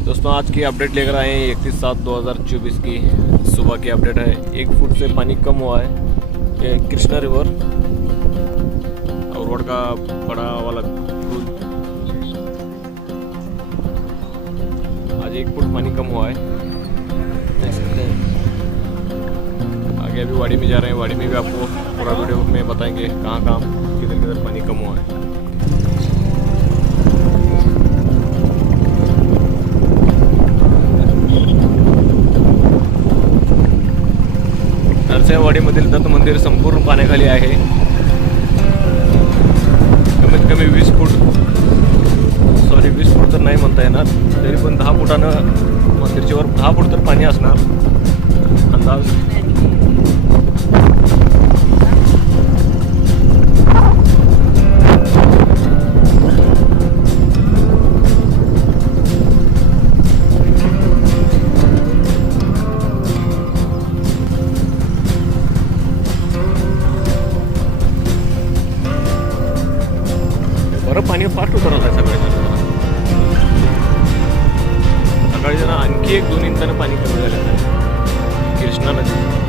दोस्तों, आज की अपडेट लेकर आए हैं इकतीस सात दो हज़ार चौबीस की। सुबह की अपडेट है। एक फुट से पानी कम हुआ है कृष्णा रिवर और रोड का बड़ा वाला पुल। आज एक फुट पानी कम हुआ है। देख सकते हैं। आगे अभी वाड़ी में जा रहे हैं। वाड़ी में भी आपको पूरा वीडियो में बताएँगे कहाँ कहाँ किधर किधर पानी कम हुआ है। वाडीमधील दत्त मंदिर संपूर्ण पाण्याखाली आहे. कमीत कमी वीस फूट सॉरी वीस फूट तर नाही म्हणता येणार तरी पण दहा फुटानं मंदिरच्या वर दहा फूट तर पाणी असणार. अंदाज? बरं पाणी फास्ट उतरलं आहे सगळ्या सकाळी जरा आणखी एक दोन इंचानं पाणी कमी झालं कृष्णा नदी.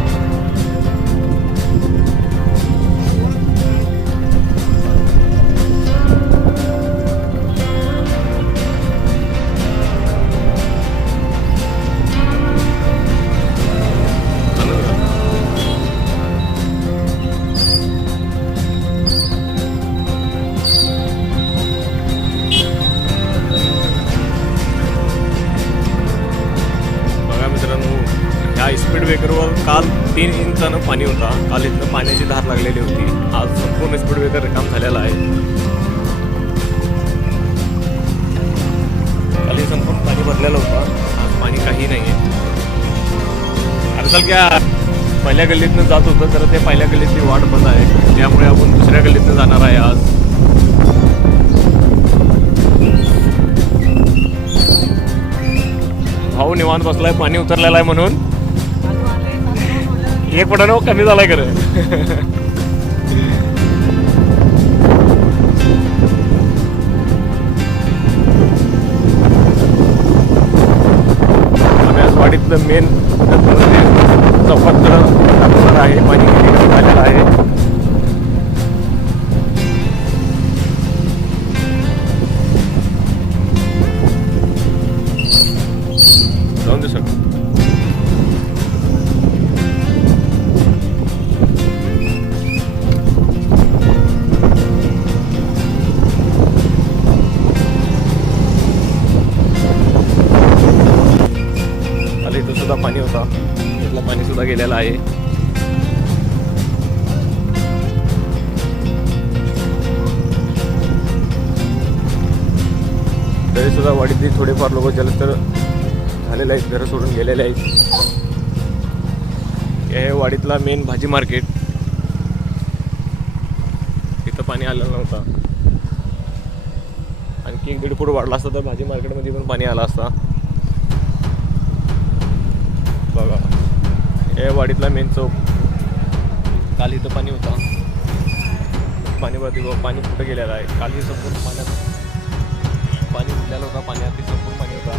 या स्पीड ब्रेकरवर काल तीन इंचानं पाणी होता. काल इथनं पाण्याची धार लागलेली होती. आज संपूर्ण स्पीड ब्रेकर काम झालेला आहे. खाली संपूर्ण पाणी भरलेलं होतं. आज पाणी काही नाही आहे अरे क्या. पहिल्या गल्लीतनं जात होतं तर ते पहिल्या गल्लीतली वाट बंद आहे. त्यामुळे आपण दुसऱ्या गल्लीतनं जाणार आहे आज. भाऊ निवांत बसलाय पाणी उतरलेलं आहे म्हणून. एक पटानं कमी झालाय खरं. आम्ही आज वाडीतलं मेन चौकात टाकणार आहे पाणी झालेलं आहे. जाऊन दे सर सुद्धा वाडीतली थोडेफार लोक जलस्तर झालेले आहेत घरं सोडून गेलेले आहेत. हे वाडीतला मेन भाजी मार्केट इथं पाणी आलं नव्हतं. आणखी एक दीड फूट वाढला असता तर भाजी मार्केटमध्ये पण पाणी आलं असता. बघा. हे वाडीतला मेन चौक. काल इथं पाणी होता. पाणी पाणी कुठं गेलेलं आहे? काल हे संपूर्ण पाण्यात पाणी उठलेलं होता पाण्यात संपूर्ण पाणी होता.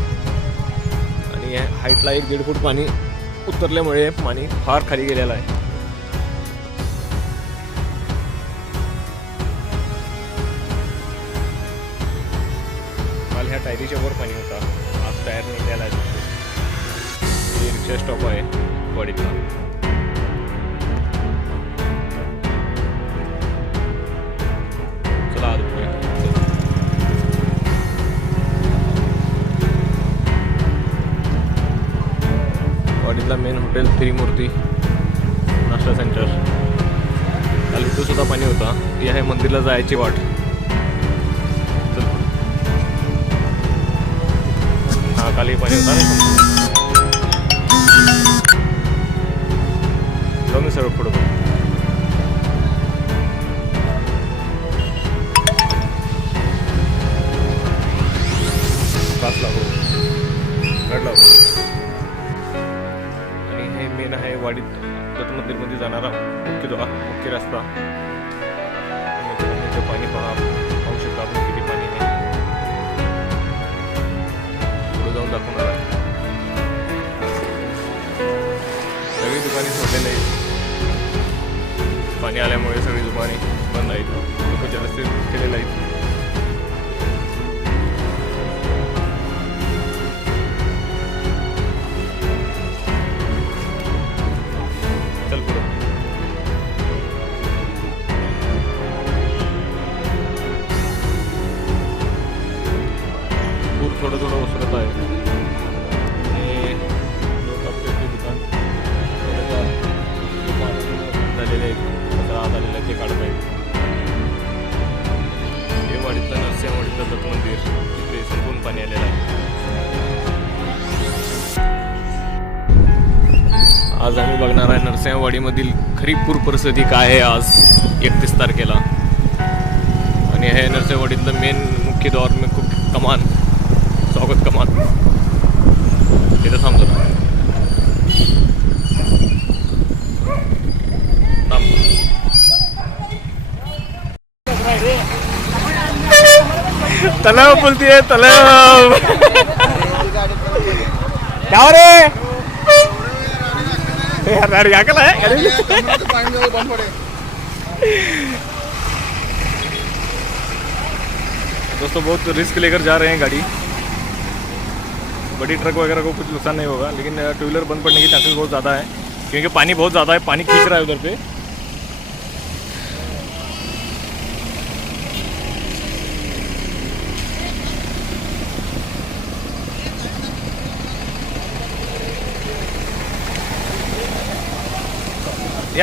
आणि या हाईटला एक दीड फूट पाणी उतरल्यामुळे पाणी फार खाली गेलेलं आहे. काल ह्या टायरीच्या वर पाणी होता. आज टायर निघाला आहे. रिक्षा स्टॉप आहे. वाडीतला मेन हॉटेल त्रिमूर्ती नाश्ता सेंटर काल इथं सुद्धा पाणी होता ही. आहे मंदिरला जायची वाट. हा काली पाणी होता ना. जाऊन सर्व पुढं मेन आहे वाडीत दत्त मंदिरमध्ये जाणारा मुख्य द्वार मुख्य रस्ता. पाणी पहा. पाहू शकता आपण किती पाणी आहे? पुढे जाऊन दाखवणार आहे. सगळी दुकाने सोडलेले आहेत. पाणी आल्यामुळे सगळी दुकाने बंद आहेत. लोक जलस्थित केलेले आहेत. आज आम्ही बघणार आहे नरसिंहवाडीमधील खरी पूर परिस्थिती काय आहे आज एकतीस तारखेला. आणि हे नरसिंहवाडीतलं मेन मुख्य द्वार में खूप कमान स्वागत कमान तिथं थांबतो तलाव बोलतीये तलाव. क्या रे? दोस्तों, बहुत रिस्क लेकर जा रहे हैं गाड़ी। बड़ी ट्रक वगैरह को कुछ नुकसान नहीं होगा, लेकिन टू व्हीलर बंद पड़ने की चांसेस बहुत ज़्यादा है, क्योंकि पानी बहुत ज़्यादा है, पानी खींच रहा है उधर पे।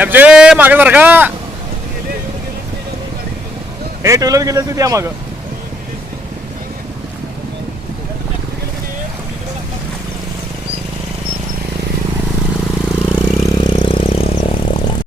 मागे सारखा हे टू व्हीलर गेले असते त्या मागं.